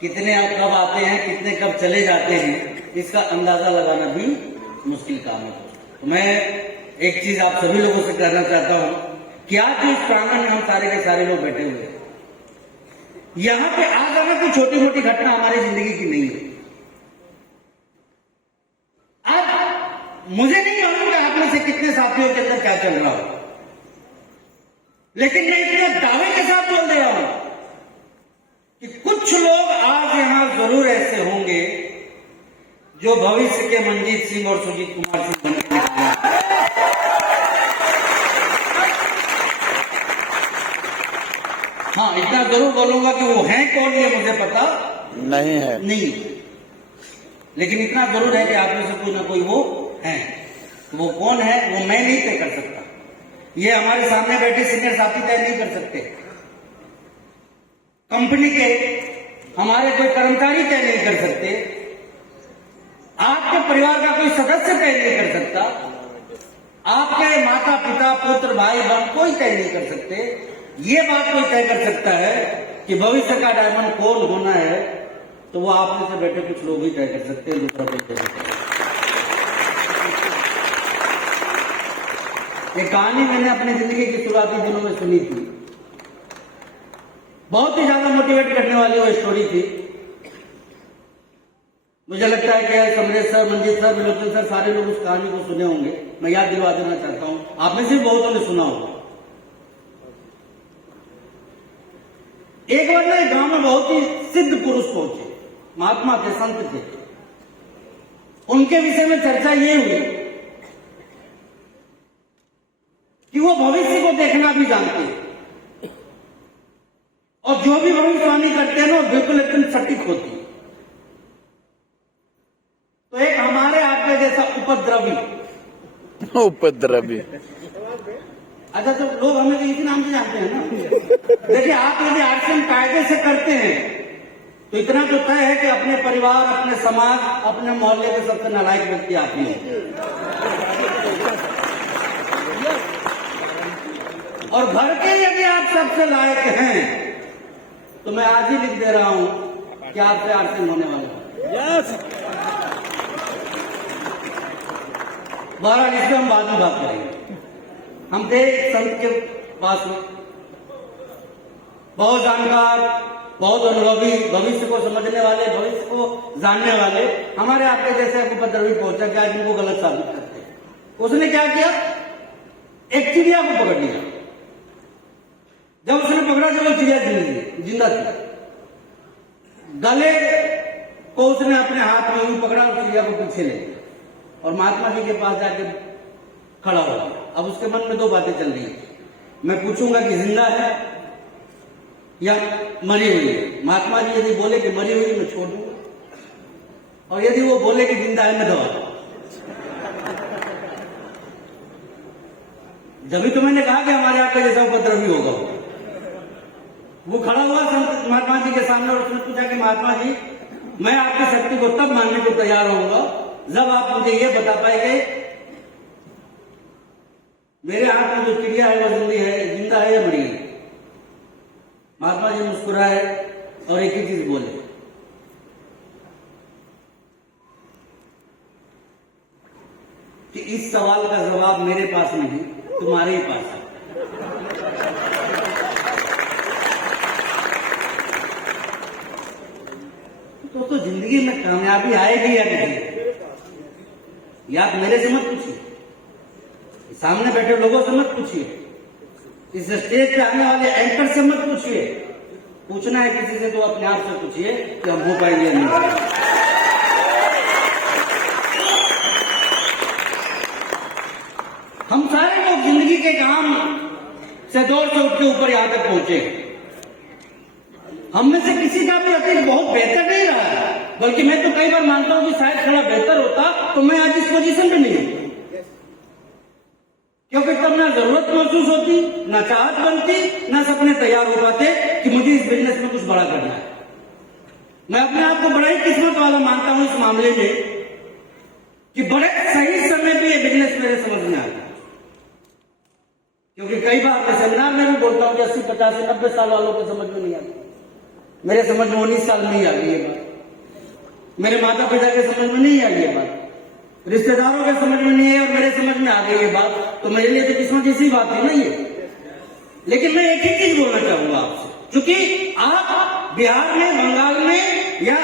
कितने कब आते हैं, कितने कब चले जाते हैं, इसका अंदाजा लगाना भी मुश्किल काम है। तो मैं एक चीज आप सभी लोगों से कहना चाहता हूं कि आज जो इस प्रांगण में हम सारे के सारे लोग बैठे हुए हैं, यहां पे आ जाना कोई छोटी मोटी घटना हमारी जिंदगी की नहीं है। अब मुझे नहीं मालूम कि आप में से कितने साथियों के अंदर क्या चल रहा हो, लेकिन मैं इतने दावे के साथ बोल दे रहा हूं कि कुछ लोग आज यहां जरूर ऐसे होंगे जो भविष्य के मनजीत सिंह और सुजीत कुमार सिंह बनने निकले। हाँ, इतना जरूर बोलूंगा कि वो हैं कौन ये मुझे पता नहीं है, नहीं, लेकिन इतना जरूर है कि आप में से कोई ना कोई वो हैं। वो कौन है वो मैं नहीं तय कर सकता, ये हमारे सामने बैठे सीनियर साथी तय नहीं कर सकते, कंपनी के हमारे कोई कर्मचारी तय नहीं कर सकते, आपके परिवार का कोई सदस्य तय नहीं कर सकता, आपके माता पिता पुत्र भाई बहन कोई तय नहीं कर सकते। ये बात कोई तय कर सकता है कि भविष्य का डायमंड कौन होना है, तो वो आप में से बैठे कुछ लोग ही तय कर सकते हैं, दूसरा कोई तय नहीं कर सकता। ये कहानी मैंने अपनी जिंदगी की शुरुआती दिनों में सुनी थी, बहुत ही ज्यादा मोटिवेट करने वाली वो स्टोरी थी। मुझे लगता है कि Samaresh sir, Manjeet sir, विलोचन sir, सारे लोग उस कहानी को सुने होंगे। मैं याद दिलवा देना चाहता हूं, आप में से बहुतों ने सुना होगा। एक बार ना गांव में बहुत ही सिद्ध पुरुष पहुंचे, महात्मा थे, संत थे। उनके विषय में चर्चा ये हुई कि वो भविष्य को देखना भी जानते हैं और जो भी भविष्यवाणी करते हैं ना बिल्कुल एकदम सटीक होती है। तो एक हमारे आपके जैसा उपद्रवी अच्छा, तो लोग हमें इसी नाम से जानते हैं ना। देखिए, आप यदि आरक्षण कायदे से करते हैं तो इतना तो तय है कि अपने परिवार, अपने समाज, अपने मोहल्ले के सबसे नालायक व्यक्ति आप ही हैं। और घर के यदि आप सबसे लायक हैं तो मैं आज ही लिख दे रहा हूं कि आपसे आरक्षण होने वाला है। बहरहाल इसमें हम बाद में बात करेंगे। हम थे एक संत के पास में, बहुत जानकार, बहुत अनुभवी, भविष्य को समझने वाले, भविष्य को जानने वाले हमारे आपके जैसे उपद्रवी पहुंचा कि आज इनको गलत साबित करते हैं। उसने क्या किया, एक चिड़िया को पकड़ लिया। जब उसने पकड़ा जब वो चिड़िया जिंदा थी, गले को उसने अपने हाथ में यूं पकड़ा और चिड़िया को पीछे ले गया और महात्मा जी के पास जाके खड़ा हो गया। अब उसके मन में दो बातें चल रही है, मैं पूछूंगा कि जिंदा है या मरी हुई है। महात्मा जी यदि बोले कि मरी हुई मैं छोड़ दूंगा, और यदि वो बोले कि जिंदा है मैं दबा दूंगा। जब भी तो मैंने कहा कि हमारे आपका जैसा उपद्रवी होगा। वो खड़ा हुआ संत महात्मा जी के सामने और उसने पूछा कि महात्मा जी, मैं आपकी शक्ति को तब मानने को तैयार होऊंगा जब आप मुझे ये बता पाएंगे मेरे हाथ में जो चिड़िया है वो जिंदा है या मरी है। महात्मा जी मुस्कुराए और एक ही चीज बोले, कि इस सवाल का जवाब मेरे पास नहीं, तुम्हारे ही पास है। तो जिंदगी में कामयाबी आएगी या नहीं, ये आप मेरे से मत पूछिए, सामने बैठे लोगों से मत पूछिए, इस स्टेज पे आने वाले एंकर से मत पूछिए। पूछना है किसी से तो अपने आप से पूछिए कि हम हो पाएंगे या नहीं। हम सारे लोग जिंदगी के काम से दौड़ से उठ के ऊपर यहां तक पहुंचे। हम में से किसी का भी अतीत बहुत बेहतर नहीं रहा है, बल्कि मैं तो कई बार मानता हूं कि शायद थोड़ा बेहतर होता तो मैं आज इस पोजीशन पे नहीं हूं, क्योंकि तब ना जरूरत महसूस होती, ना चाहत बनती, ना सपने तैयार हो पाते कि मुझे इस बिजनेस में कुछ बड़ा करना है। मैं अपने आप को बड़ा ही किस्मत वाला मानता हूं इस मामले में कि बड़े सही समय पे ये बिजनेस मेरे समझ में आता है। क्योंकि कई बार मैं सेमिनार में भी बोलता हूं कि 80, 50, 90 साल वालों को समझ में नहीं आता। मेरे समझ में 19 साल में ही आ गई ये बात, मेरे माता पिता के समझ में नहीं आई ये बात, रिश्तेदारों के समझ में नहीं है और मेरे समझ में आ गई ये बात, तो मेरे लिए तो किस्मत जैसी बात है ना ये। लेकिन मैं एक ही चीज बोलना चाहूंगा आपसे, क्योंकि आप बिहार में, बंगाल में या